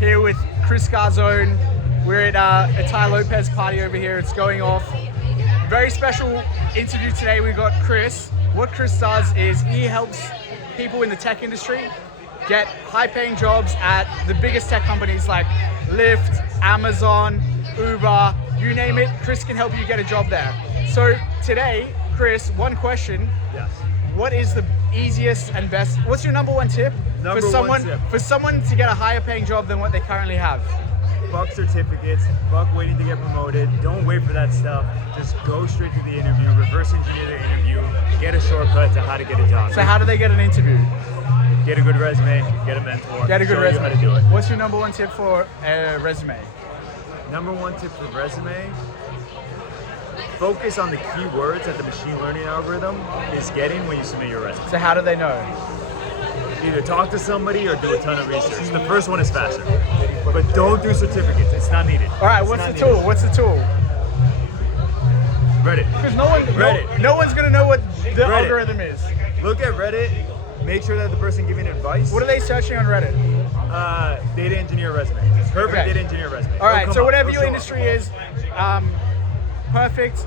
here with Chris Garzone. We're at a Tai Lopez party over here. It's going off. Very special interview today. We got Chris. What Chris does is he helps people in the tech industry get high-paying jobs at the biggest tech companies like Lyft, Amazon, Uber, you name it. Chris can help you get a job there. So today, Chris, one question. Yes. What is the easiest and best? What's your number one tip Number for one tip. someone to get a higher paying job than what they currently have? Fuck certificates, fuck waiting to get promoted. Don't wait for that stuff. Just go straight to the interview, reverse engineer the interview, get a shortcut to how to get a job. So how do they get an interview? Get a good resume, get a mentor, Get a good show resume. you how to do it. What's your number one tip for a resume? Number one tip for resume, focus on the keywords that the machine learning algorithm is getting when you submit your resume. So how do they know? Either talk to somebody or do a ton of research. The first one is faster. But don't do certificates, it's not needed. All right, It's what's the not tool? needed. What's the tool? Reddit. Because no one's gonna know what the Reddit. algorithm is. Look at Reddit, make sure that the person giving advice. What are they searching on Reddit? Data engineer resume. Perfect Okay. data engineer resume. All right, It'll so come up. whatever It'll your show industry up. is, perfect.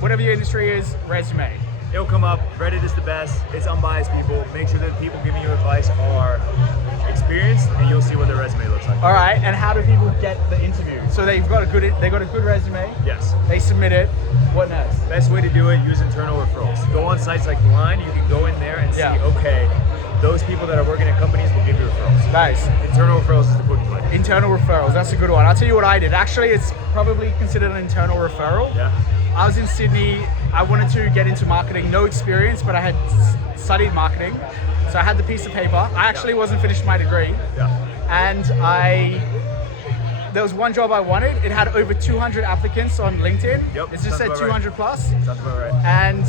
Whatever your industry is, resume. It'll come up. Reddit is the best. It's unbiased people. Make sure that the people giving you advice are experienced, and you'll see what their resume looks like. All right, and how do people get the interview? So they got a good resume. Yes. They submit it. What next? Best way to do it, use internal referrals. Go on sites like Line. You can go in there and Yeah. see, okay, those people that are working at companies will give you referrals. Nice. Internal referrals is the quick way. Internal referrals. That's a good one. I'll tell you what I did. Actually, it's probably considered an internal referral. Yeah. I was in Sydney. I wanted to get into marketing. No experience, but I had studied marketing. So I had the piece of paper. I actually wasn't finished my degree. Yeah. And there was one job I wanted. It had over 200 applicants on LinkedIn. Yep, It just sounds said about 200 plus. Sounds about right. And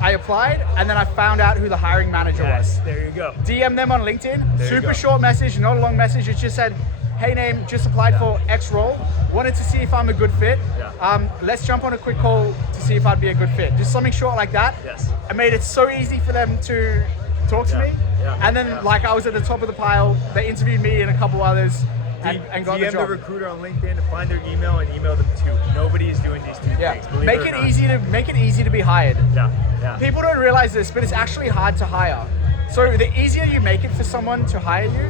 I applied, and then I found out who the hiring manager was. Yes, there you go. DM them on LinkedIn. There you go. Super short message, not a long message. It just said, hey name, just applied for X role. Wanted to see if I'm a good fit. Yeah. Let's jump on a quick call to see if I'd be a good fit. Just something short like that. Yes. I made it so easy for them to talk to Yeah, me. yeah, And then yeah. like I was at the top of the pile. They interviewed me and a couple others and got DM the job. recruiter on LinkedIn, find their email and email them too. Nobody is doing these two Yeah. things. Believe Make it it or not. easy to be hired. Yeah. Yeah. People don't realize this, but it's actually hard to hire. So the easier you make it for someone to hire you,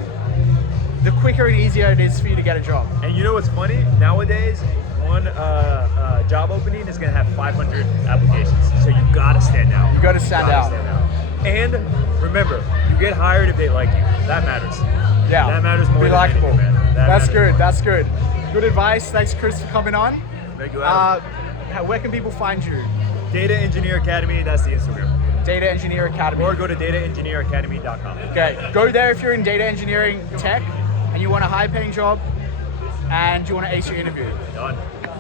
the quicker and easier it is for you to get a job. And you know what's funny? Nowadays, one job opening is going to have 500 applications. So you got to stand out. You gotta stand out. And remember, you get hired if they like you. That matters. Yeah. That matters more Be than likable. anything, man. That That's matters. good. That's good. Good advice. Thanks, Chris, for coming on. Thank you, Adam. Where can people find you? Data Engineer Academy, that's the Instagram. Data Engineer Academy. Or go to dataengineeracademy.com. Okay, go there if you're in data engineering tech and you want a high-paying job and you want to ace your interview. Done.